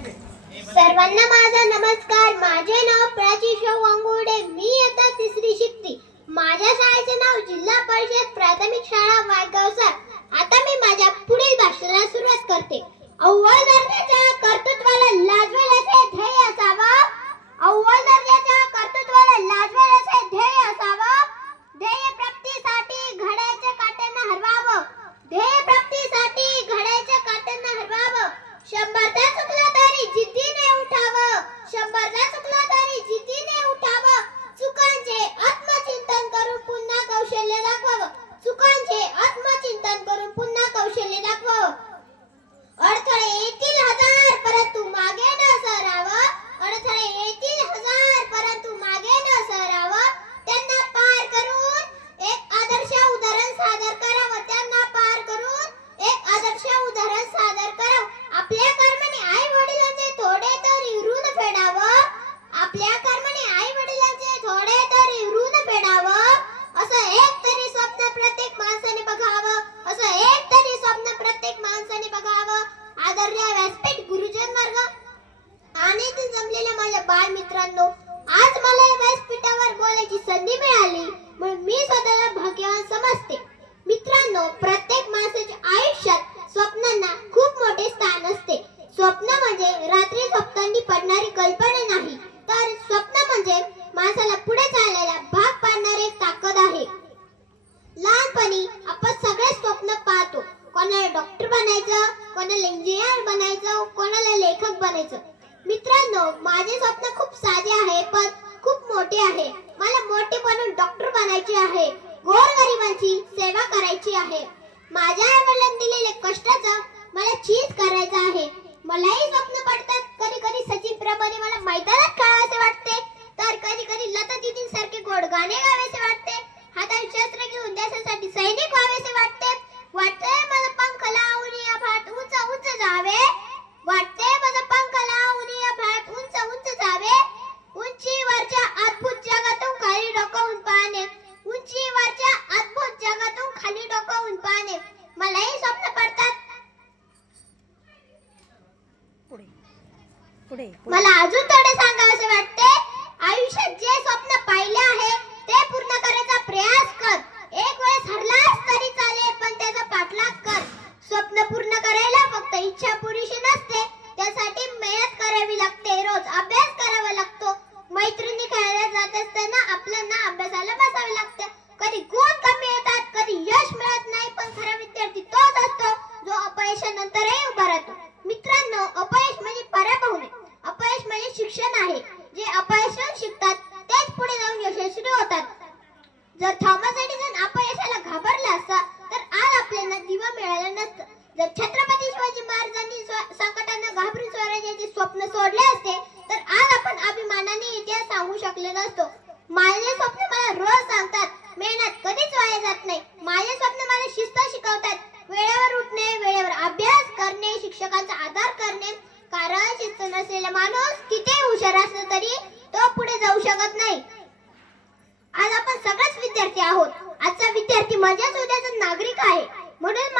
सर्वांना माझा नमस्कार. माझे नाव प्राची वांगुर्डे. मी आता तिसरी शिकते. माझ्या शाळेचे नाव जिल्हा परिषद प्राथमिक शाळा वायगावसर. आता मी माझ्या पुढील भाषणाला सुरुवात करते. अव्वल दर्जाच्या कर्तृत्वाला लाजवेल असे ध्येय असावं. अव्वल दर्जाच्या कर्तृत्वाला लाजवेल असे ध्येय असावं. ध्येय प्राप्तीसाठी घड्याच्या काट्यानं हरवावं. ध्येय प्राप्तीसाठी घड्याच्या काट्यानं हरवावं. शंभरदा चुकला तरी जिद्दीने उठावं. शंभरदा चुकला तरी जिद्दीने उठावं. चुकांचे आत्मचिंतन करून पुन्हा कौशल्य दाखवावं. चुकांचे आत्मचिंतन करून पुन्हा कौशल्य दाखवावं. अडथळे येतील हजार परंतु मागे न सरावं. अडथळे येतील हजार परंतु मागे न सरावं. त्यांना पार करून एक आदर्श उदाहरण सादर करावं. त्यांना पार करून एक आदर्श उदाहरण सादर करावं. आपल्या कर्माने आई वडिलांचे थोडे तरी ऋण फेडावं. आपल्या कर्माने आई वडिलांचे थोडे तरी ऋण फेडावं. असं एक तरी स्वप्न प्रत्येक माणसाने बघावं. असं एक तरी स्वप्न प्रत्येक माणसाने बघावं. आदरणीय व्यासपीठ, गुरुजन वर्ग आणि इथे जमलेल्या माझ्या बाळ मित्रांनो, आज मला या व्यासपीठावर बोलायची संधी मिळाली म्हणून मी स्वतःला भाग्यवान समजते. मित्रांनो, प्रत्येक माणसाच्या आयुष्यात स्वप्नांना खूप मोठे स्थान असते. स्वप्न म्हणजे रात्री झोपताना पडणारी कल्पना नाही, तर स्वप्न म्हणजे माणसाला पुढे चालायला भाग पाडणारी एक ताकद आहे. लहानपणी आपण सगळे स्वप्न पाहतो. कोणाला डॉक्टर बनायचं, कोणाला इंजिनियर बनायचं, कोणाला लेखक बनायचं. मित्रांनो, माझे स्वप्न खूप साधे आहे पण खूप मोठे आहे. मला मोठे बनून डॉक्टर बनायचे आहे. गोरगरिबांची सेवा करायची आहे. माझ्या आईवडिलांनी दिलेले कष्टाचं मला चीज करायचं आहे. मलाही स्वप्न पडतात. कधी कधी सचिन प्रभाने मला मैदानात खेळायचे वाटते, तर कधी कधी लता दीदींसारखे गोड गाणे गावेसे वाटते. हातात शस्त्र घेऊन देशासाठी सैनिक व्हावेसे वाटते. वाटते माझा पंख लावून या भात उंच उंच जावे. वाटते माझा पंख लावून या भात उंच उंच जावे. उंचीवरच्या अद्भुत जगातून खाली डोकावून पाहणे. उंचीवरच्या अद्भुत जगातून खाली डोकावून पाहणे. मलाही स्वप्न पडतात. मला अजून थोडे सांगायचे वाटते. आयुष्यात जे स्वप्न पाहिले आहे ते पूर्ण करायचा प्रयास कर. एक वेळेस हरलास तरी चालेल पण त्याचा पाठलाग कर. स्वप्न पूर्ण करायला फक्त इच्छा पुरेशी नसते, त्यासाठी मेहनत करावी लागते. रोज अभ्यास करावा लागतो. मैत्रिणी खेळायला जात असताना आपल्याला अभ्यासाला बसावे लागते. कधी गुण कमी येतात, कधी यश मिळत नाही, पण खरा विद्यार्थी तोच असतो जो अपयशानंतरही उभा राहतो. मित्रांनो, अपयश म्हणजे पराभव नाही. अपयश म्हणजे शिक्षण आहे. जे अपयशातून शिकतात तेच पुढे जाऊन यशस्वी होतात. जर थॉमस एडिसन अपयशाला घाबरला असता तर आज आपल्याला दिवा मिळाला नसतं. जर छत्रपती शिवाजी महाराजांनी संकटांना घाबरून स्वराज्याचे स्वप्न सोडले असते तर आज आपण अभिमानाने इतिहास सांगू शकले नसतो. माझे स्वप्न मला रोज सांगतात, मेहनत कधीच वाया जात नाही. माझे स्वप्न मला शिस्त शिकवतात. वेळेवर उठणे, वेळेवर अभ्यास करणे, शिक्षकांचा आदर करणे. कारण शिस्त नसलेला माणूस किती हुशार असला तरी तो पुढे जाऊ शकत नाही. आज आपण सगळेच विद्यार्थी आहोत. आजचा विद्यार्थी म्हणजेच उद्याचा नागरिक आहे. म्हणून